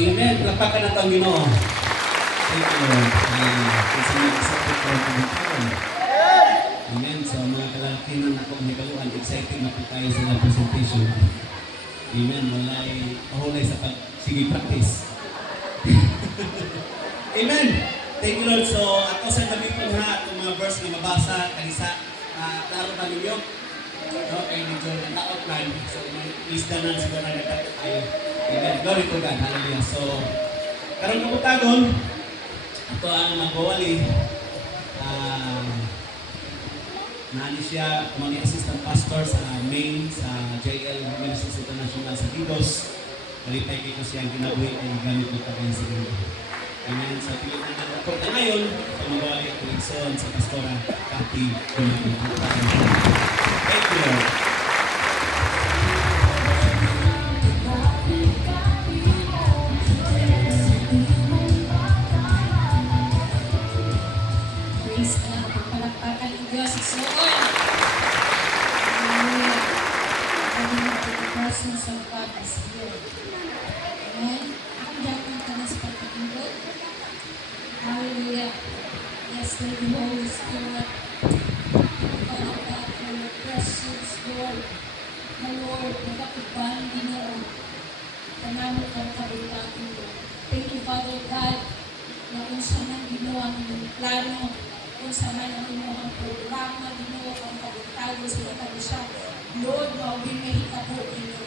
Amen. Palapakan na taong Ginoo. Thank you, Lord. Kasi nag-accepted ko ang pagkakaan. Amen. So, mga kalalakinan na akong hikaluan, excited na po tayo sa presentation. Amen. Walay pahulay sa sige practice. Amen. Thank you, Lord. So, ako sa gamitin ha, itong mga verse na mabasa, kanisa, klaro ba ninyo? Okay, medyo naka-outline. So, isda na siguro na nagtatap tayo. Amen. Glory to God. Hallelujah. So, karong kaputagon, ito ang magbawali. Nani siya, mga assistant pastor sa main, sa JL Ministries International sa Digos. Malipay ko siya ang ginabuhi ay gamit ng pagkain sa Digos. Amen. Sa pilihan na ako na ngayon, sa magbawali at koleksyon sa pastora Cathy Dumagi. Thank you, Lord. Presence of God is here. Amen. Ang dapat ka na sa pagkakindot. Hallelujah. Yes, thank you, Holy Spirit. Father God, for your presence, Lord. Na Lord, nagkakuban din mo. Kanamo kang kabitakin, Lord. Thank you, Father God, na kung saan ang ginawa ang inyong plano, kung saan ang inyong programa, ginawa ang kabitago sa katabisya. Lord, Lord, we may hitabo in you.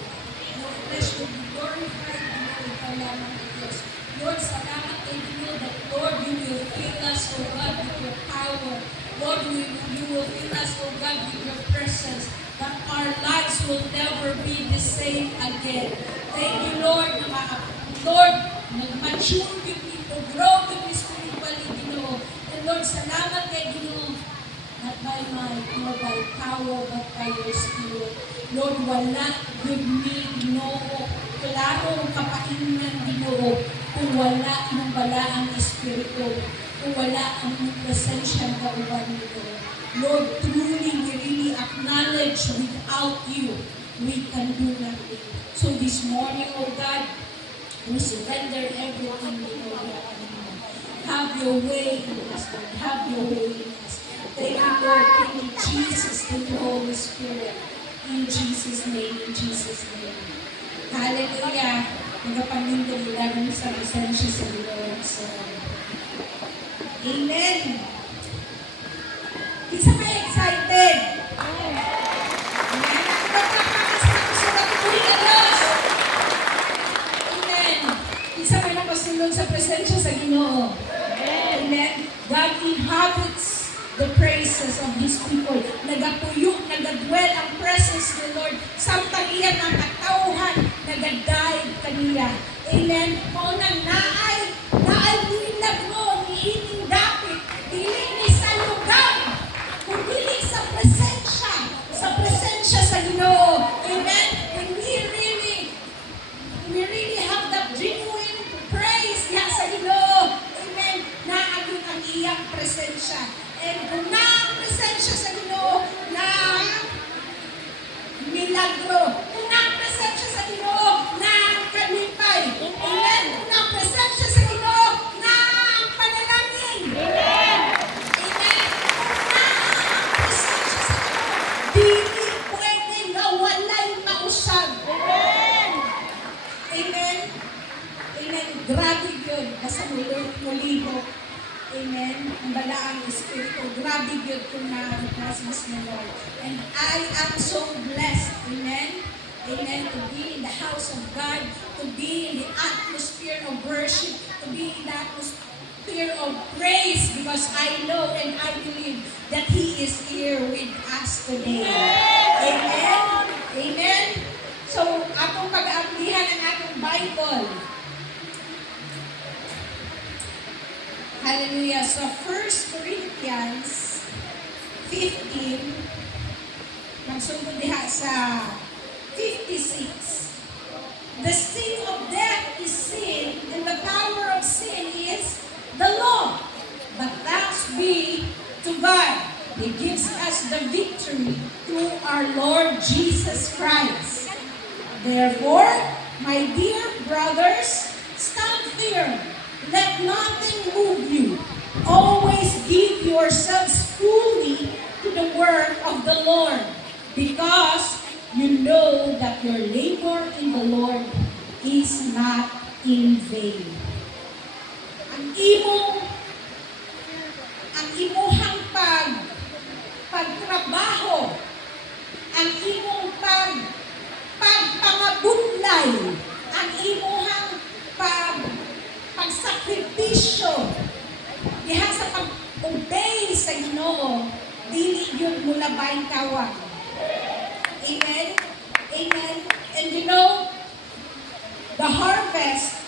Lord, flesh will be glorified and Lord, ikaw lamang ang Diyos. Lord, salamat kay you that Lord, you will fill us, O God, with your power. Lord, you will fill us, O God, with your presence, that our lives will never be the same again. Thank you, Lord, Lord, nag-mature yung people, grow yung spiritually, Ginoo. And Lord, salamat kay Ginoo, not by might, nor by power, but by your Spirit. Lord, wala good me, Ginoo. Klaro ang kapainan, Ginoo, kung wala ng balaang Espiritu, kung wala ang presensya ng kauban, Ginoo. Lord, truly, we really acknowledge without you, we can do nothing. So this morning, oh God, we surrender everything, Ginoo. Have your way in us, Lord. Have your way in us. Thank you, Lord. Thank you, Jesus. Thank you, Holy Spirit. In Jesus' name, in Jesus' name. Hallelujah. Nagapamintay nila sa presensya sa Lord. So, amen. Isa kayo excited? Amen. Ako ba nakakasabi sa katuloy na Diyos? Amen. Isa kayo nakasulong sa presensya sa Ginoo. Amen. God inhabits the praises of His people. Nagapuyok, nagadwell ang presence ni Lord. Samtang iyan ang katauhan, nagadive kaniya. Amen. Kung nang naay winag mo, niining dapit, dili ni sa lugar, kung dili sa presensya sa Ginoo. Amen. And we really have that genuine praise diha sa Ginoo. Amen. Naagin ang iyang presensya. And kung na ang presensya sa Ginoo, na milagro. Kung na ang presensya sa Ginoo, na ang kalipay. Amen. Kung na ang presensya sa Ginoo, na ang panalangin. Amen. Amen. Kung na ang presensya sa Ginoo, dili pwede na walay mausag. Amen. Amen. Amen. Grabe yun. Basta mulibo. Amen. Ang balaang Espiritu. Grabe yun kung na-presence mo, Lord. And I am so blessed. Amen. Amen. To be in the house of God. To be in the atmosphere of worship. To be in the atmosphere of praise. Because I know and I believe that He is here with us today. Amen. Amen. So, atong pag-aaplihan ang atong Bible. Hallelujah. So 1 Corinthians 15, magsugod diha sa 56. The sting of death is sin, and the power of sin is the law. But thanks be to God. He gives us the victory through our Lord Jesus Christ. Therefore, my dear brothers, stand nothing move you. Always give yourselves fully to the work of the Lord, because you know that your labor in the Lord is not in vain. Ang imuhang pagtrabaho, ang imong pagpangabudlay, ang imuhang pagsakripisyo, diha sa pag-obey sa Ginoo, dili yun mula baing kawang. Amen? Amen? And you know, the harvest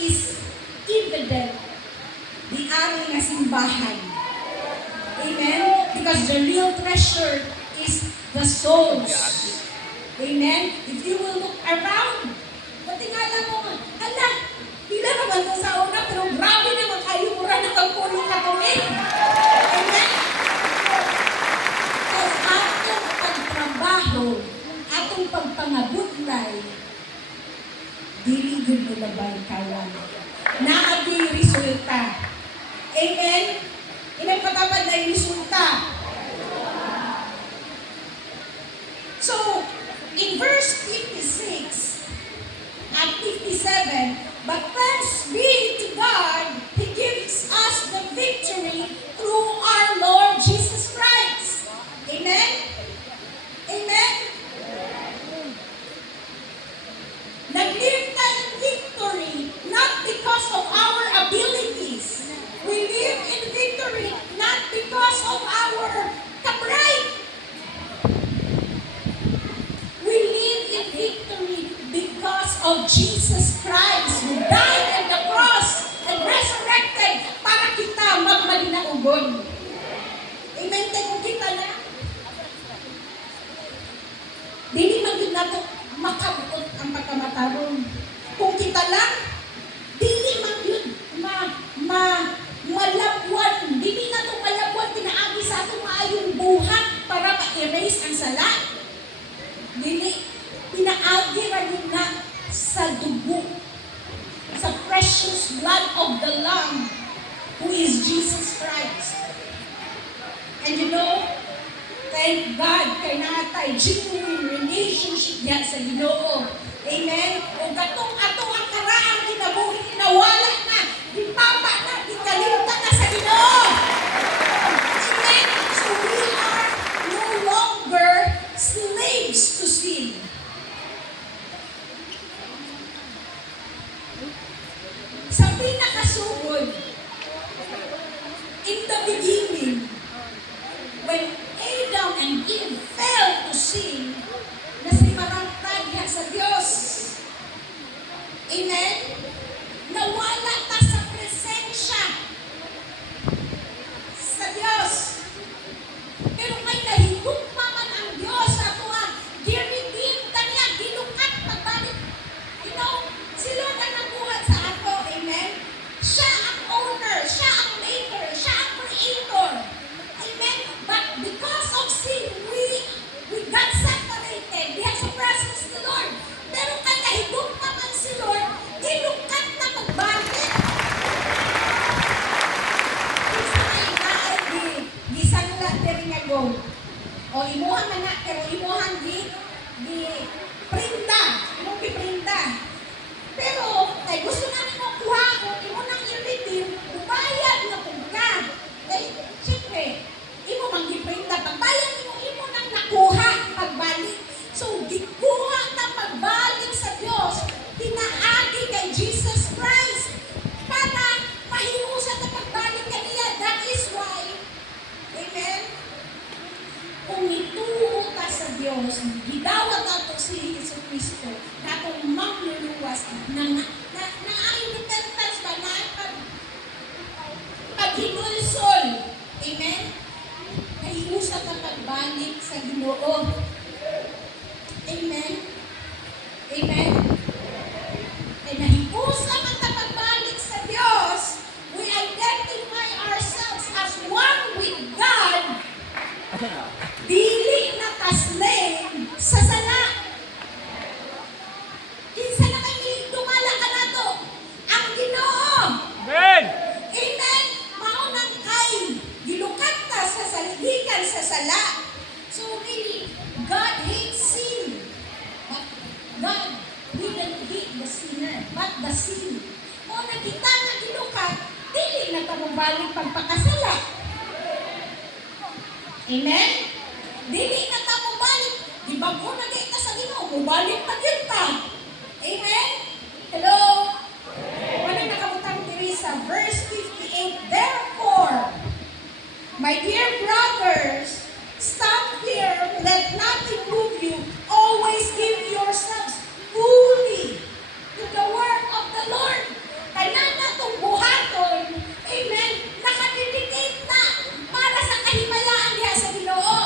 is evident di ari nga simbahan. Amen? Because the real treasure is the souls. Amen? If you will look around, patingala mo, hala, pila naman to sa una, pero grabe naman kayo, mura na kang puno katuwid. Amen? Because atong pagtrabaho, atong pagpangabudlay, dili gud mo labay kawan. Naagi resulta. Amen? Inagpatapad na yung resulta. So, in verse 56 at 57, but thanks be to God, He gives us the victory through our Lord Jesus Christ. Amen? Amen? Nag-live tayo in victory, not because of our abilities. We live in victory, not because of our kapride. We live in victory because of Jesus Christ, who died on the cross and resurrected para kita magmalinaugon. Amen? Tayo kita na. Dili man yun nato makabuot ang pagkamatarong. Kung kita lang, dili man yun malabwan. Dili na ito malabwan, tinaagi sa atong maayong buhat para ma-erase ang sala. Dili, tinaagi ra yun na sa dugo, sa precious blood of the Lamb, who is Jesus Christ. And you know, thank God kay natay genuine relationship yan sa Ginoo. Amen? O gatong ato ang karaang kinabuhi, nawala na, ipapa na, ikalimta na sa Ginoo. Amen? So we are no longer slaves to sin. Sa pinakasugod, in the beginning, when Adam and Eve fell to sin, nasimarantag niya sa Diyos. Amen? Nawala ta sa presensya sa Diyos. Pero kay nahigugma man ang Diyos sa tuwa, giredeem ka niya, gilukat pagbalik. You know, sila na nabuhat sa ato. Amen? Siya ang owner, siya ang maker, siya ang creator. Amen? But because of sin, we got separated. We have the presence of the Lord. Pero kay nahigugma man si Lord, gilukat na pagbalik. Isa may naay gisangla diri nga go. O imuha man na, pero imuhan di printa. Imong giprinta. Pero, kay gusto namin mo kuha kung imo nang i-redeem, ubayad na kung ka. Kay, siyempre, imo mang giprinta. Pagbayad imo nang nakuha pagbalik. So, gikuha na pagbalik sa Diyos, tinaagi kay Jesus Christ para mahiusa na pagbalik kaniya. That is why, amen, kung ituo ta sa Diyos, gidawat nato si Jesu Cristo, natong mangluluwas, na ay repentance ba na paghinulsol. Amen? Nahiusap na pagbalik sa Ginoo. Amen? Amen? Ay nahiusap ang pagbalik sa Diyos, we identify ourselves as one with God, dili na taslave sa sala. Kinsa na kay dumala ka nato, sinner, but the sin. O nakita nga ginukat, dili na ka mubalik pagpakasala. Amen? Dili na ka mubalik. Di ba ko nagay ka sa Ginoo, mubalik pa yun ta. Amen? Hello? Wala nakabutang diri sa verse 58. Therefore, my dear brothers, stand firm, let nothing move you. Always give yourselves fully to the work of the Lord. Tanan na itong buhaton, amen, nakadedicate na para sa kahimayaan diha sa Ginoo.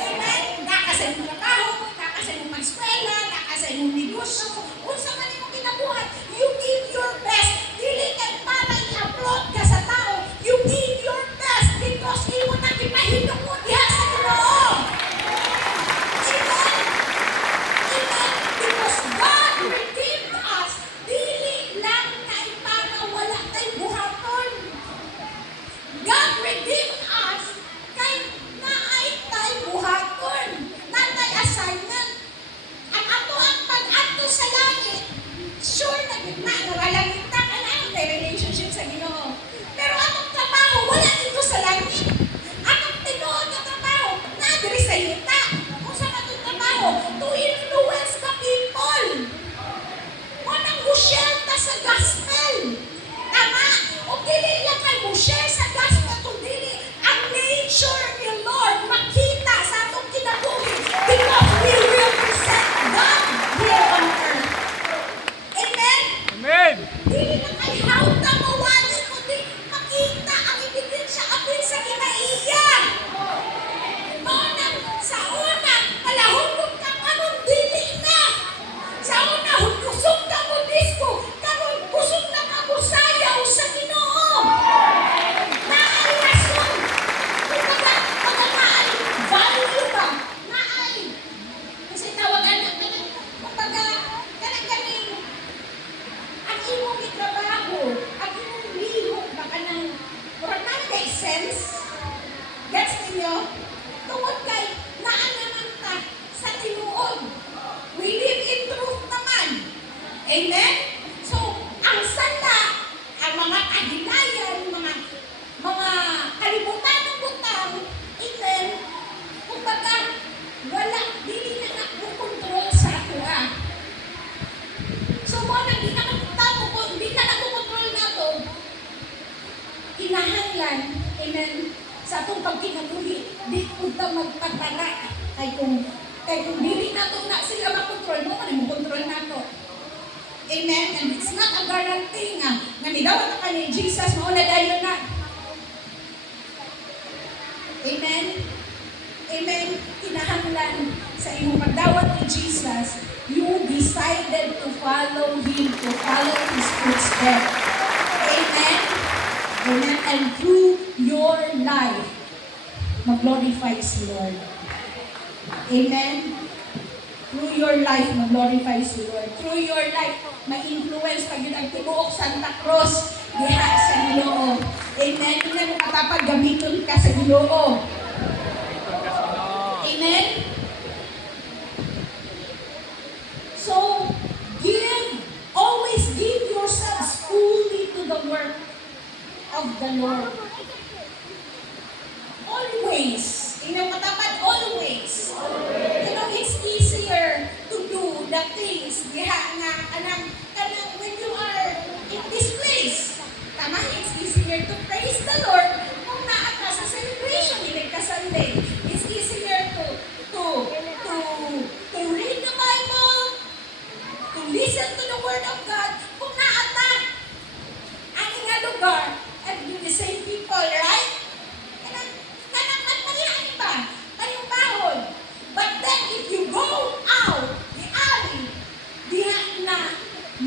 Amen? Naka sa imong trabaho, naka sa imong eskwela, naka sa imong negosyo, unsa man imong kinabuhat, you give your best. Dili kay para i-upload ka sa tao, you give your best because imo na gipahilom mo diha sa Ginoo. Amen? Amen? Because God redeemed us. Dili lang kay para wala kay buhaton. God redeemed us kay naay tay buhaton. Natay assignment. Ang ato ang pag-ato sa langit, sure na gitna, nagalangit na ka na ang relationship sa Ginoo. Pero atong trabaho, wala dito sa langit. Atong tinuod na trabaho, nadiri sa yuta. Kung saan atong trabaho, to influence the people. Wanang mo-share ta sa gospel. Tama? O dili lang kay mo-share sa gospel, kung dili ang nature ni Lord makita sa atong kinabuhi. Because we will present God here on earth. Amen? Amen. Dili lang kay how ta mawali, kundi makita ang ebidensya apil sa kinaiya. Maunang sa una, palahugog ka karon dili na. Sa una, kusog ka mo disco, karon kusog na ka mo sayaw sa Ginoo. Naay rason. Kumbaga, naay value ba? Naay. Kasi tawagan na kumbaga, kanang-kaning ang imong itrabaho, ang imong lihok, baka nang murag na kay sense. Gets ninyo? Tungod kay naan naman ta sa tinuod. We live in truth naman. Amen? So, ang sala, ang mga kahinayan, mga kalibutan ng butang, amen, kumbaga, wala, dili na nakukontrol sa atua. So, mo nang di na magtamo ko, hindi na nakukontrol na to, kinahanglan, amen, sa atong pagkinabuhi, di punta magpatara. Kay kung dili na to na sila makontrol mo, man mo kontrol na to. Amen? And it's not a guarantee nga midawat ka ni Jesus, mauna dayon na. Amen? Amen? Kinahanglan sa imong pagdawat ni Jesus, you decided to follow Him, to follow His footsteps. Amen? Amen? And through your life, mag-glorify si Lord. Amen? Through your life, mag-glorify si Lord. Through your life, ma-influence pag yun ang tibuok Santa Cruz, diha sa Ginoo. Amen? Hindi mo katapag gamiton ka sa Ginoo. Amen? So, always give yourselves fully to the work of the Lord. Always. Tingnan katapat, always. You know, it's easier to do the things diha nga kanang when you are in this place. Tama, it's easier to praise the Lord kung naa ka sa celebration, hindi ka Sunday. It's easier to read the Bible, to listen to the Word of God kung naa ta ang nga lugar and with the same people, right? Kanang palihan ba? Kayong bahon. But then if you go out, the alley, diha na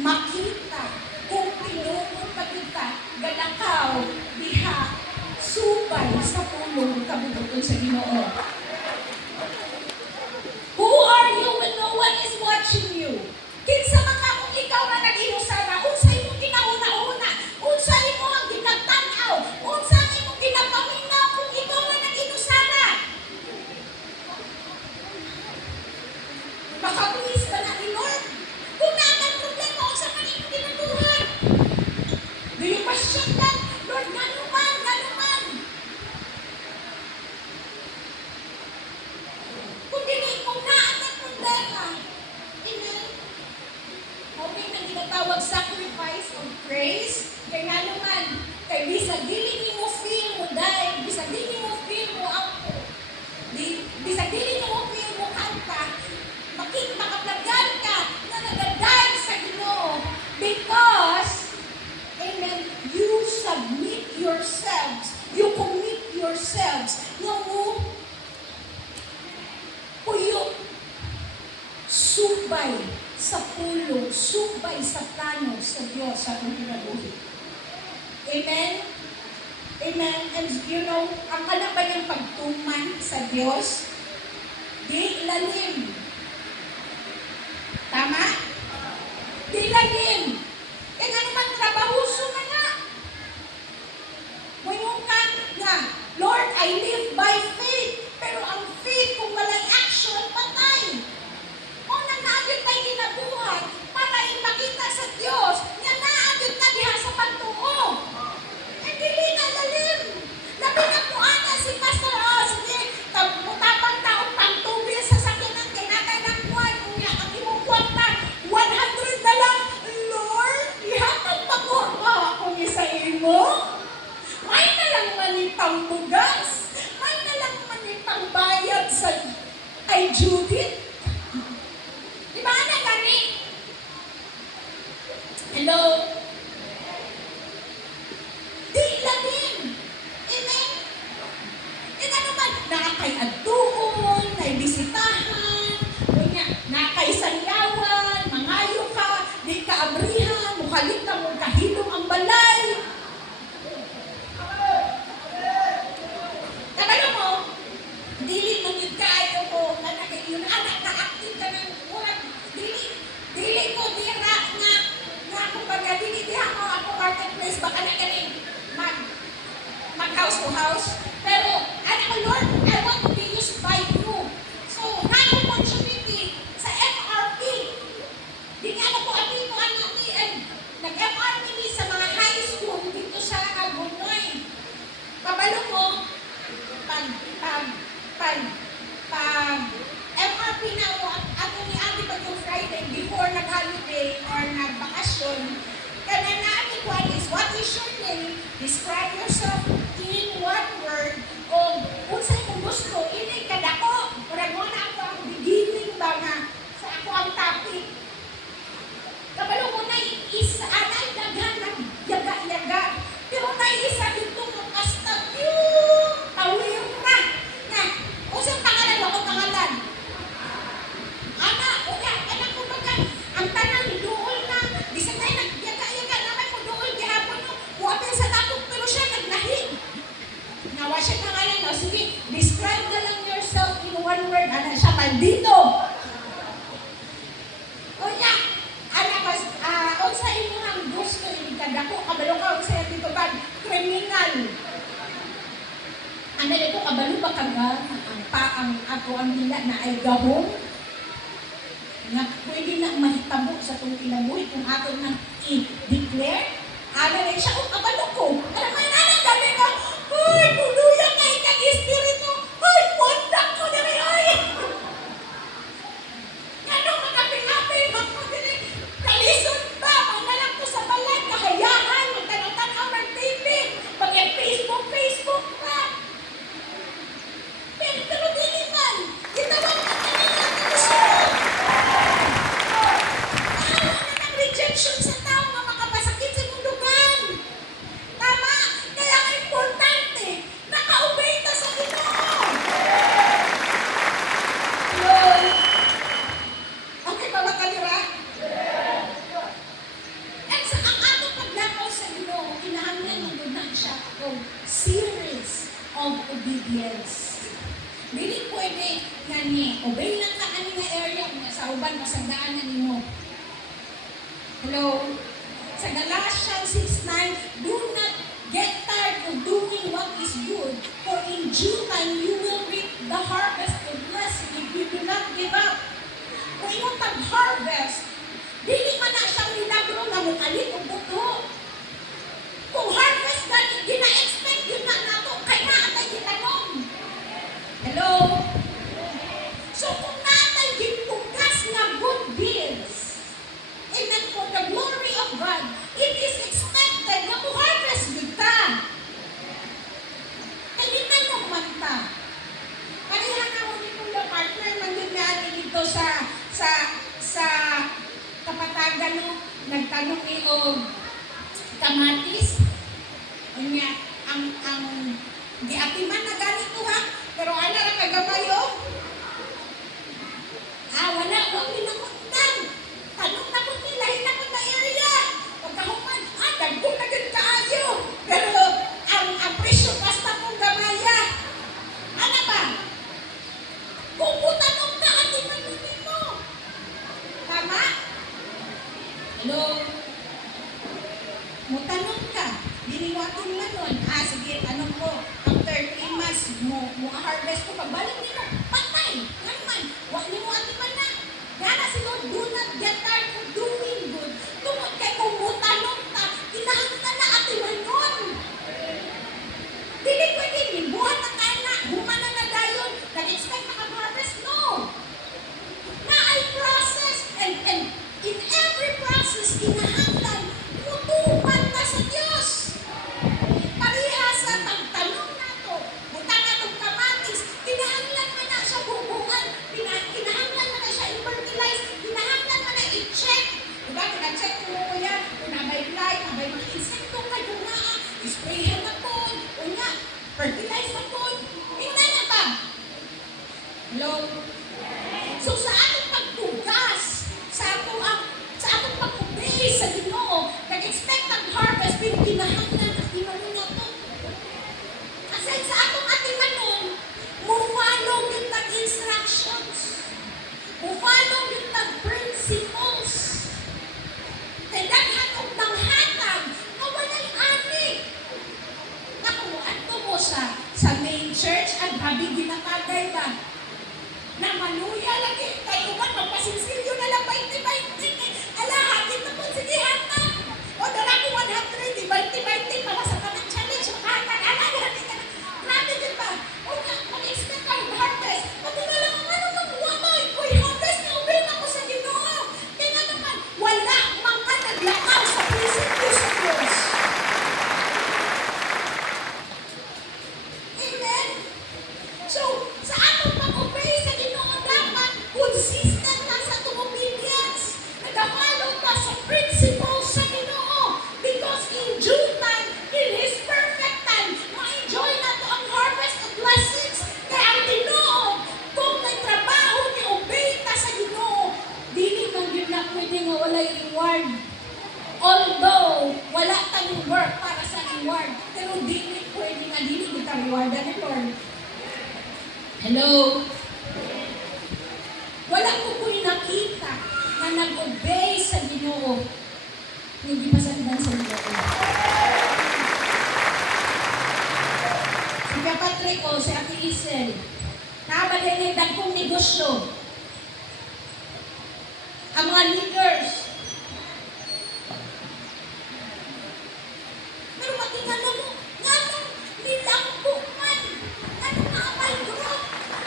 makita kung pinunod pa kita, galakaw, diha, subay sa pulong kabubuton sa Ginoo. Who are you when no one is watching you? Kinsa man ka kung ikaw na nag-ilusara, unsa imong kinahuna-una, unsa imo ang ginagtanaw, unsa imong gitawag sacrifice of praise. Kaya nga naman, kay bisag dili nimo feel mo dahil, bisag dili mo feel mo ang bisag dili mo feel mo kanta, makaplagan ka na nagadag sa Ginoo because, amen, you submit yourselves, you commit yourselves, nga mo puyo subay sa pulong, subay sa plano sa Diyos sa atong kinabuhi. Amen? Amen? And you know, ang alam ba niyang pagtuman sa Diyos? Di lalim. Tama? Di lalim. Kaya nga naman, trabahuso na nga. Mayroon ka nga, Lord, I live by faith. Pero ang faith, kung walay action, patay. O na naagad tayo ginabuhat para ipakita sa Diyos nga naagad na diha sa pagtuo. Dili na lalim. Labi na po ata si Pastor sige, tapang taong pangtubil sa sakyanan, kay natay ng buwan, kung ang imong kwarta, 100 na lang. Lord, ihatag pa ko ako ni sa imo. May na lang manipang bugas. May na lang manipang bayad sa kay Judith. Di ba na gani? Hello? Di lalim. Amen? E nga naman, nakakay adtuon, kay bisitahan, nakakay sayawan, mangayo ka, di ka abrihan, mukalit na mong kahilom ang balay. Kabalo mo, dili mo yung kayo ko, yung anak na active ka ng urag, dili ko dira nga kumbaga, dili diha mo ako marketplace, baka na galing mag house to house. Pero, anak ko, Lord, I want to be used by you. So, opportunity sa FRP. Di nga na po atin mo anak ni, nag-FRP ni sa mga high school dito sa Agunoy. Kabalo mo, pag FRP na mo, ato ni Ate pag yung Friday, before nag-holiday or nag-bakasyon, kana namin what is your name? Describe yourself in one word o kung sa'yo kung gusto, ini kadako. Murag mo na ako ang beginning ba nga sa ako ang topic. Kabalo mo na isa, anay daghan ng yaga-yaga. Pero na isa dito mo kasta yung tawir na. Nga, kung sa'yo pangalan mo, kung pangalan. Anak ko baga, ang tanang dool na, di sa tayo nagyaga-yaga naman mo dool, gihapon mo, muapin sa tapos, pero siya naglahi. Nawa siya pangalan mo, sige, describe na lang yourself in one word, anak siya, maldito. O niya, anak mas, o sa imo ang gusto, yung kadako, kabalo ka, o sa dito ba, kriminal. Ano ito, kabalo ba kaga, ang ako ang nila na ay gahong, nga pwede na mahitabo sa itong kinabuhi kung ato nang i-declare. Ano rin siya, kung kabalo ko. Alam mo yun, anak, gabi ka, uy, puluya kay kag-espiritu, uy, pundak ko na rin, uy. Nga nung makapin-apin, magpagdili, kalisod ba, magalang ko sa balay, kahayahan, magtanong-tanaw ng TV, mag-Facebook pa. Pero dili man, gitawag ka kanina, kalusunod. Pahala na ng rejection sa tao na makapasakit sa mundugan. Tama? Kaya ang importante, naka-obey ka sa Ginoo. Hello? Okay ba makalira? At sa ang atong paglakaw sa Ginoo, kinahanglan magdunan siya o series of obedience. Dili pwede nga ni, obey lang ka ani nga area nga sa uban masagdaan na nimo. Hello? Sa Galatians 6:9, do not get tired of doing what is good, for in due time you will reap the harvest of blessing if you do not give up. Kung imo tag-harvest, dili man na siyang milagro na mukalit o buto. Kung harvest gani, gina-expect yun na nato, kaya atay gitanom. Hello? So kung natay gitugas nga good deeds, and then for the glory nagtagano, nagtanong ni og kamatis. Unya, ang giatiman na ganito ha, pero ana ra kagabayo. Wala, wag minakutang. Tanong na ko nila, hinakot na area. Pagkahuman, dagko na gud kaayo. Pero, ang presyo basta kong gamaya. Ano ba? Kung mutanong na, atiman mo. Tama? Hello? Mutanong ka. Diniwaton na nun. Sige, tanong ko. After 3 months, harvest ko. Pagbalik nila, patay. Naman, wag niyo atiman na. Gana si Lord, do not get tired of doing good. Tungkol kay kung mutanong ka, kinahanglan na atiman nun. Dili pwede, buhat na kana, humana na dayon, nag-expect na mag-harvest, no. Na ay process, and in every process, kinahanglan, mutupan ka sa Diyos. Pareha sa pagtanong nato, buta na itong kamatis, kinahanglan man na siya bubuan, kinahanglan man na siya i-fertilize, kinahanglan man na i-check. Diba, kina-check mo ko yan, kung nabay fly, nabay mga insekto, kayo na, isprayhan na po, unya, fertilize na po, tingnan na ba? Hello? So sa atong pagtugas, sa atong pag-obey sa Ginoo, nag-expect ang harvest, pero kinahanglan at tinanong na to. Aside sa atong atinganon, mo-follow yung tag-instructions. Mo-follow yung tag-principles. Kaya daghan og nanghatag, na walay ani. Nakuhaan ko mo sa main church, at habi ginakagay ba? Na manuya lagi, tayo ba, magpasinsilyo na lang 20-20. Ala, hagit na po, sige, hatag. O, dala ko 100, 20-20, para sa kanang challenge, hatag, ala, hagit ka na. Grabe din ba? O, mag-expect ka mag-harvest. Pati na lang, ano makuha mo? Uy, harvest na, ubay na ko sa Ginoo. Kaya naman, wala mang ka naglakaw sa prinsipyo sa Diyos. Amen? So, sa atong pag-obey sa Ginoo, dapat consistent na sa atong obedience. Nag-follow ka sa principles sa Ginoo. Because in due time, in His perfect time, ma-enjoy na to ang harvest of blessings. Kaya ang Ginoo, kung may trabaho ni obey ka sa Ginoo, dili man yun na pwede nga walay reward. Although, wala tayong work para sa reward, pero dili pwede nga dili kita rewardan ni Lord. Hello? Wala ko po'y nakita na nag-obey sa Ginoo. Hindi pasandan sa Ginoo. Si Kuya Patrick o si Ate Isel, nakabalay ng dagkong negosyo. Ang mga leaders. Pero matingala mo, nga nung nilang bukman, nga nung naabay group,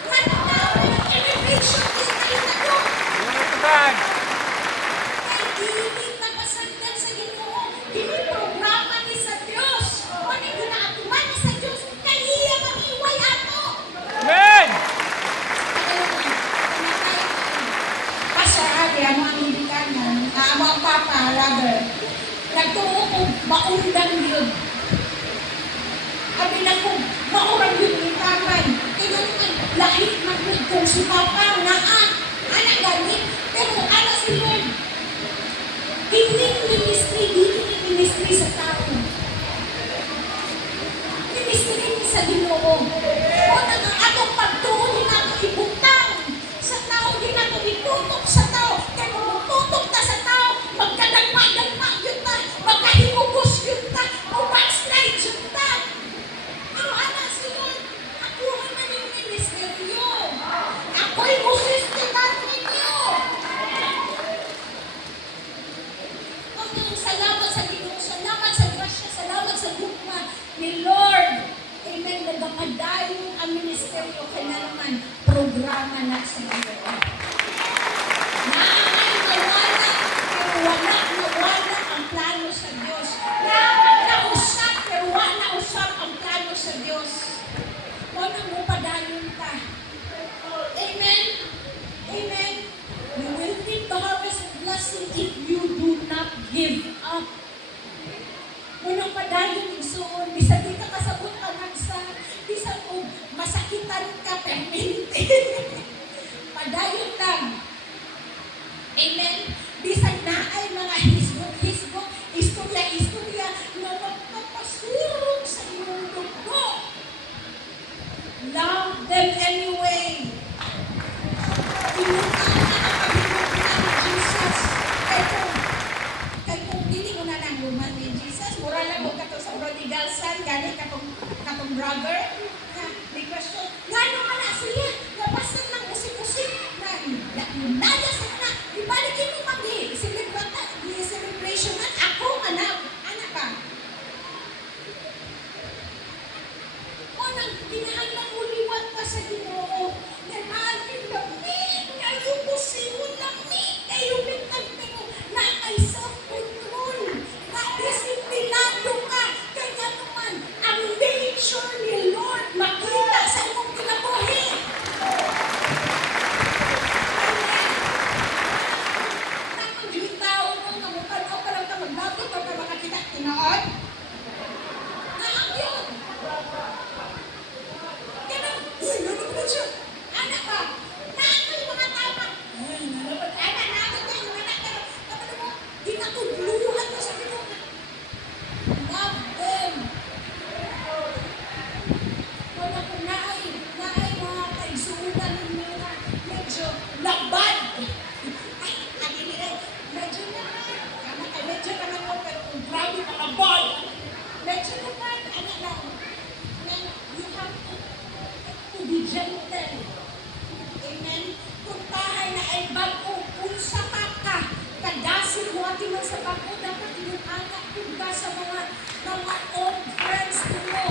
nga nung naabay ng elevation, di kayo na ko. Kaya dili nagpasandan sa Ginoo, dili programa ni sa Diyos, o ni ginatuman ni sa Diyos, kaya iya mag-iway ato. Amen! Pastor Ate, ang mga Amerikanan, ang papa, rather, nagtuo kong maundang yun. Abi na kong maurang yun yung taman. Kaya naman, lahit man yun kung si papa, anak ganit, pero ana si Lord. Hindi ministry sa tao. Ministry sa Ginoo. O na nga atong pagtuo din nato ibutang sa tao, din nato itutok sa tao. Kaya kung tutok ta sa tao, magkadagma yun ta, magkahimugos yun ta, mag-backslide yun ta. Pero ana si Lord, ako man yung ministeryo. Ako'y musistiman ninyo. Salamat sa Ginoo, salamat sa grasya, salamat sa gugma ni Lord. Amen. Nagapadayon ang ministeryo kaya naman programa na sa Ginoo. Naangay nawala, pero wala ang plano sa Diyos. Nausap, pero wala usap ang plano sa Diyos. Wala mo padayon ka. Amen. Amen. You will reap the harvest of blessing if you do God? Naang yun. Ganun, uy, nanonood siya. Anak ba? Naan ko yung mga tama. Ay, nanonood. Anak, naagad na yung anak. Kapag mo, dinatudluhan mo sa Ginoo. Love them. Wala ko naay mga kaigsuunan ng mga medyo labad. Ay, medyo naman. Medyo naman mo, pero kung grabe ka labad. Medyo naman, lang. Amen. You have to be gentle. Amen. Kung tahay na ay bago, kung sa ka, kadasin mo atin mo sa bago, dapat inuanak kung ka sa mga old friends mo.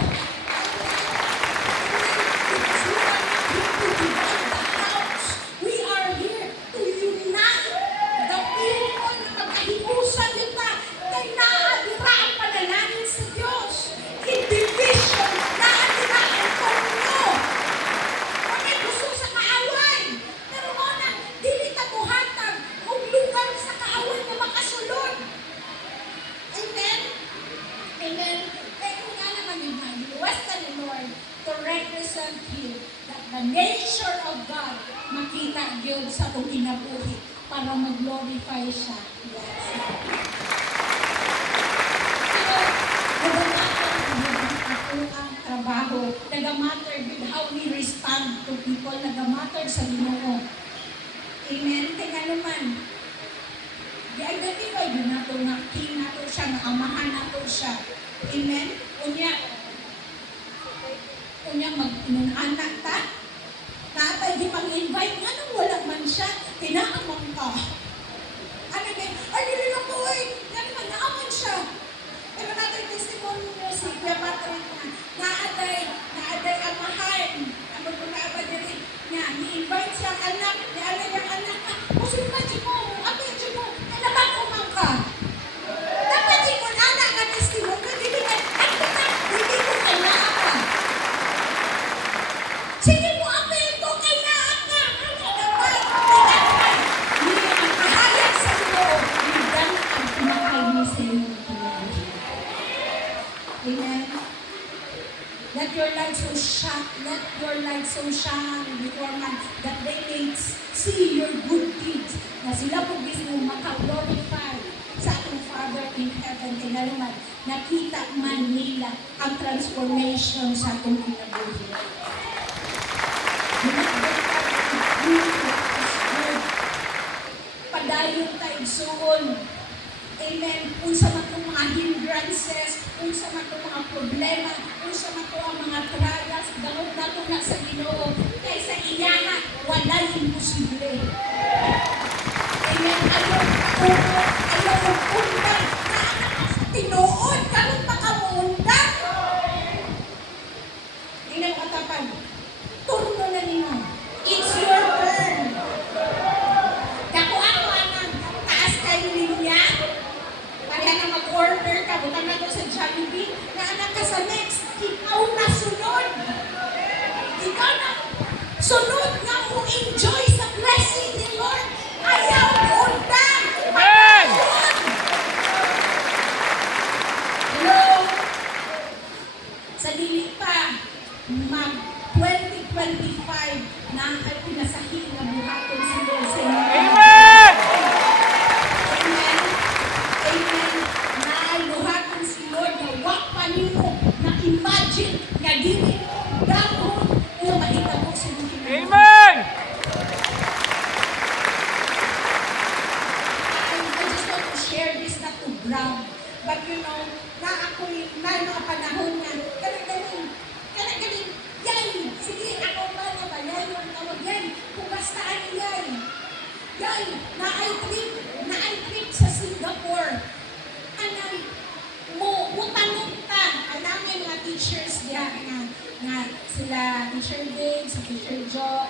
We are here to unite the people na magkahiusan nila kay naadira ang panalangin sa Diyos. In division, naadira ang tono. Kami gusto sa kaaway. Pero muna, dili tabuhatan kung lugar sa kaaway na makasulod. Amen? Amen? Kaya kung nga naman yung Western Lord to represent Him, that the nature of God makita yun sa itong kinabuhi para mag-glorify siya. Yes. Pero, nagamatter ako ang trabaho. Nagamatter with how we respond to people. Nagamatter sa Ginoo. Amen? Kaya naman, i-identify din nato na king nato siya, na amahan nato siya. Amen? Unya mag-inunanak ta, natay di pang-invite, nga nang wala man siya, kinaamang ka. Ano din, ay nilin ako nga naman, naaman siya. Pero natay testimony niyo si Kuya Patrick na naaday amahan, ano kung naaba din niya, ni-invite siya anak, ni-alay ang anak ka, musin ka dyan mo, abay dyan mo, kailangan umang ka. Dapat ikon anak nga testimony, hindi ko kailangan ka. Sige mo, apel ko, kailangan ka. Ano naman? Kailangan. Hindi ang kahayag sa loob. Hindi ang kumakay sa iyong kinabuhi. Amen? Let your light so shine. Let your light so shine before man that they may see your good deeds. Na sila po mismo maka-glorify sa ating Father in heaven. Kaya naman, nakita man nila ang transformation sa ating kinabuhi. Padayon tayo igsuon. Amen. Unsa man itong mga hindrances, unsa man itong mga problema, unsa man itong ang mga trials, dalog na ito na sa Ginoo. Kaysa iyaha, wala imposible. Amen. Ayaw magpundan. Naanak ka sa tinuod. Ganun pa ka muundan. Tingnan mo katapan. Turno na ninyo. It's your turn. Dako ako anang taas kayo niya. Kaya na mag-order ka, butang na to sa Jollibee, na anak ka sa next, ikaw na sunod. Ikaw na sunod nga mo enjoy sa blessing ni Lord. Ayaw undang. Amen! Hello? Sa dili pa, mag-2025 na ay pinasahi na buhaton si Lord sa inyo. Amen! Amen. Amen. Na ay buhaton si Lord na wak pa nimo na imagine nga dili dahon o mahitabo sa inyo. Amen! I just want to share this not to brag. But you know, na ako'y may mga panahon na kanagaling, yay! Sige, ako ba na ba? Yay, yung tawag yan. Kung basta ano yay. Yay! Na ay trip sa Singapore. Anay, mutanong ta. Alam may mga teachers diya nga sila, Teacher Dave, si Teacher Jo.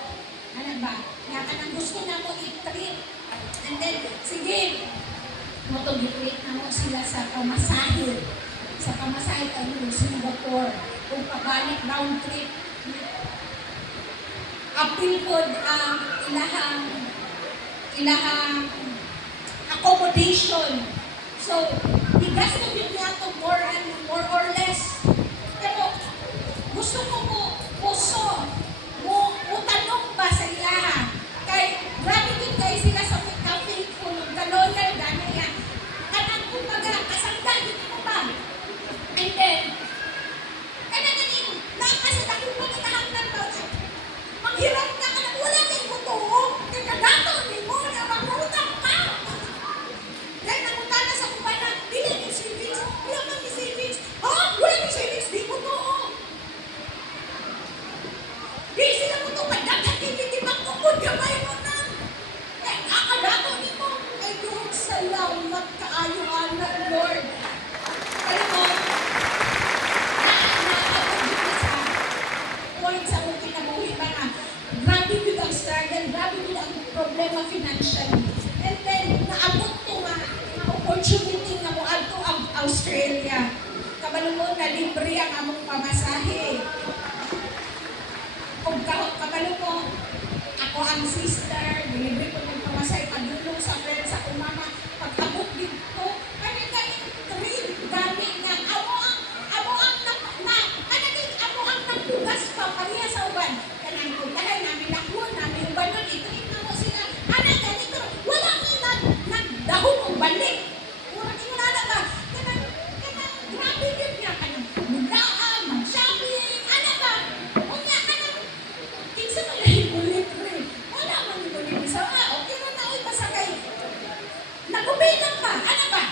Ano ba? Nga kanang gusto na mo i-trip. And then, sige, motog-trip na mo sila sa pamasahe. Sa pamasahe tayo, Singapore. Kung pabalik round trip, apil po ang ilahang accommodation. So, Gasto yun niya to more or less. Pero gusto ko mo puso mo tanong ba sa ilaha kay grabe din kay sila sa cafe kung kaloyal gani yan kanang kumbaga kasangga yun mo ba and then kanang ganing nakasa takong pagkatahangnan ba manghirap ka kanang wala kay kutuog kay kadato ni mo na mangutang ka dahil nangutana sa kumana dili ni savings wala man ni savings ha wala ni savings di ko to di sila mo itong kadagdag hindi magkukod kamay mo na. Eh, akadato ni mo. Ay, Lord, salamat kaayo, anak, Lord. Alam mo, naabot dito sa point sa mong kinabuhi ba na grabe din ang struggle, grabe din ang problema financially. And then, naabot to nga opportunity nga mo ato ang Australia. Kabalo mo na libre ang among pamasahe. Kung kabalo mo, ako ang sister, delivery ko ng pamasay, padulong sa friend sa umama, pag-abot dito, kaya ganyan trip, gani nga, amo ang nagpugas pa, pariya sa uban, kanang kutahay, namin lakon, namin ubanon, ito mo sila, ganito, wala nang nagdahon o balik, urang inunala ba, kanang grabe yun nga, kanang mulaan, mag-shopping, ba, o nga, kanang kinsa man nahibulit rin. Wala man hibulit sa okay na naoy pasakay. Nagubilang ba? Ano ba?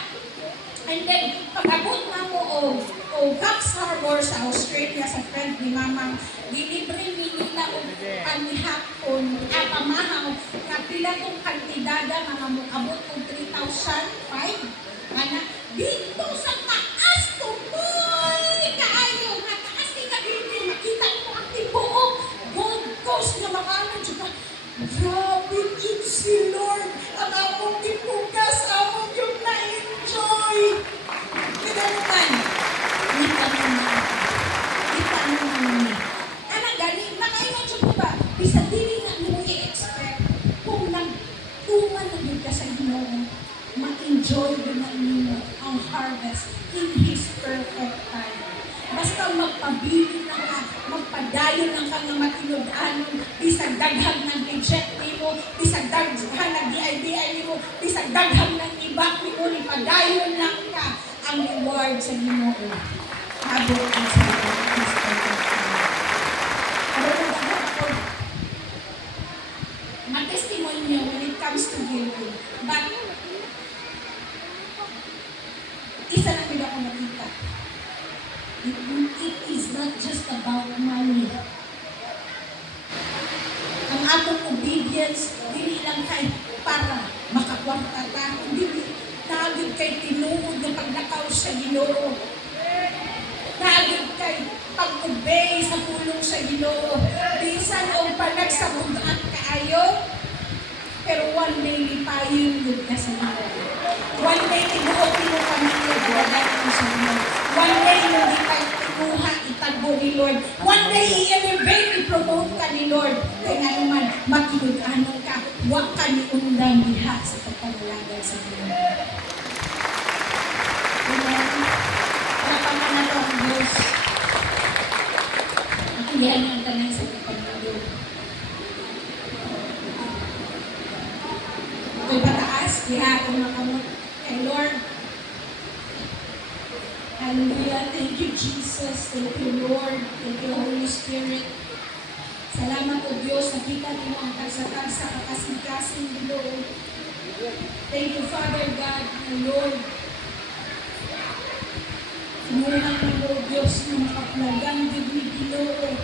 And then, pag-abot na mo o Cox Harbor sa Australia sa friend ni Mamang, dilibre ni nila o panihapon, pamahaw, na pila kong kantidada, mga mukabot kong 3,005. Anak, dito sa taas tumoy kaayo, nga taas ka dito, makita mo ang tibuok. Gold Coast na makaano dyan. Grabe yun si Lord. Ang among tipugas, among yung na-enjoy. Kaya naman, kita naman. Anak, gani, makailan siya po ba? Bisa dili na mo i-expect kung nagtuman na yun ka sa Ginoo, ma-enjoy yun na ninyo ang harvest in His perfect time. Basta magpabilin lang ka, magpadayon lang ka nga matinud-anon, bisag daghang ng reject mo, bisag daghang ng DIDI mo, bisag daghang ng ibak mo, ipadayon lang ka ang reward sa Ginoo. Habot ang sa testimony when it comes to giving. But, isa lang din ako nakita. It is not just about money. Ang atong obedience, dili lang kay para makakwarta ka, kundi nagid kay tinuod na paglakaw sa Ginoo. Nagid kay pag-obey sa pulong sa Ginoo. Bisan o panagsabugaan kaayo, pero one day lipayon yun ka sa Ginoo. One day tinuot mo pamilya, buwagat mo sa Ginoo. One day hindi kayo tinuha, itagbo ni Lord. One day i-elevate, i-promote ka ni Lord. Kaya nga naman, makinig-anon ka, huwag ka ni undang diha sa pagpanalagay sa Ginoo. Amen. Para pa man nato ang Diyos. Nakiyahan niyo ang tanay sa pagpanalagay. Ito'y pataas, diha akong makamot kay Lord. Hallelujah. Thank you, Jesus. Thank you, Lord. Thank you, Holy Spirit. Salamat o Diyos, nakita niyo ang tagsa-tagsa kakasing-kasing Ginoo. Thank you, Father God, my Lord. Sinuhan ng Lord Diyos na makaplagang dignig Ginoo.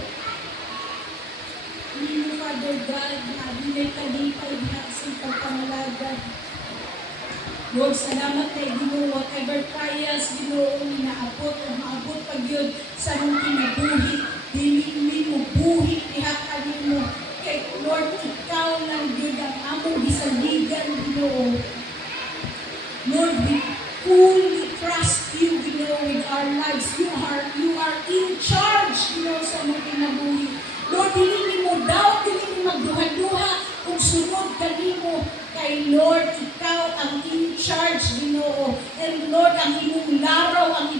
Hindi Father God, na binay-kalipay diha sa pagpangalaga. Lord, salamat kay Ginoo, whatever trials, Ginoo, inaabot o maabot pag yun sa mong kinabuhi, dili mo buhi, ihaka mo. Kay Lord, ikaw lang yun ang among gisaligan, Ginoo. Lord, we fully trust you, Ginoo, with our lives. You are in charge, Ginoo, sa mong kinabuhi. Lord, dili mo doubt, dili mo magduha-duha, kung sunod kanimo kay Lord, ikaw ang in charge, Ginoo. And Lord, ang imong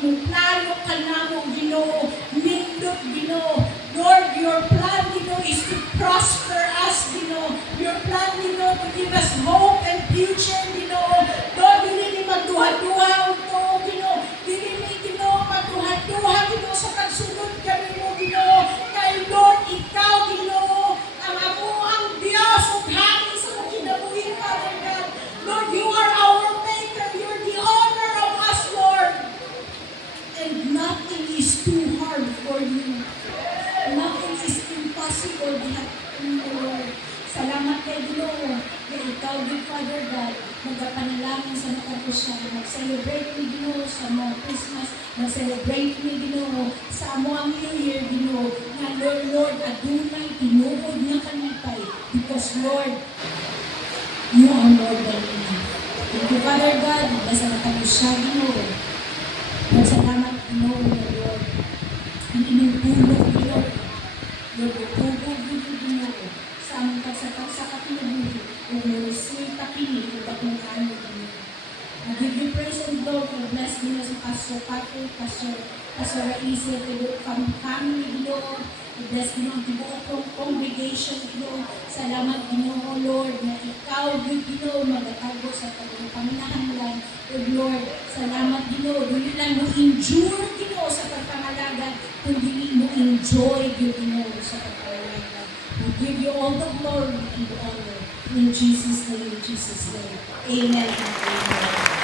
Yung plano ka namo, Ginoo, nindot, Ginoo. Lord, your plan, Ginoo, is to prosper us, Ginoo. Your plan, Ginoo, to give us hope and future, Ginoo. Lord, dili ni magduha-duha ito, Ginoo. Dili ni, Ginoo, magduha-duha, Ginoo, sa pagsunod kami mo, Ginoo. Kay Lord, ikaw, Ginoo, ang amuang Diyos ug hangin sa mga kinabuhi, Father God. Lord, you are our maker. You're the owner of us, Lord. And nothing is too hard for you. Nothing is impossible dihat mo, Lord. Salamat kay Ginoo na ikaw, good Father God, magapanalangin sa nakapos siya. Mag-celebrate ni Ginoo sa mga Christmas. Mag-celebrate ni Ginoo sa mga New Year, Ginoo. Na Lord, adunay, tinuod na kanipay. Because Lord, you are more than enough. Thank you, Father God, nasa nakapos siya, Ginoo. Salamat, Ginoo, Lord. Ang inyong tulong, Ginoo. Lord, tugog, Ginoo. Sa aming sa kapinabuhi, kung meron tapini, kung bakong kano, Ginoo. I give you praise and glory for bless Ginoo sa Pastor Pato, Pastor Raisi, at the family, Ginoo. Bless Ginoo ang tibuok congregation, Ginoo. Salamat, Ginoo, Lord, na ikaw, good Ginoo, magatago sa paminahanlan. Lord, salamat, Ginoo. Dili lang mo endure, Ginoo, sa pagpangalaga, kundi mo enjoy, Ginoo, sa pagpangalaga. We give you all the glory and honor. In Jesus' name, Amen and amen.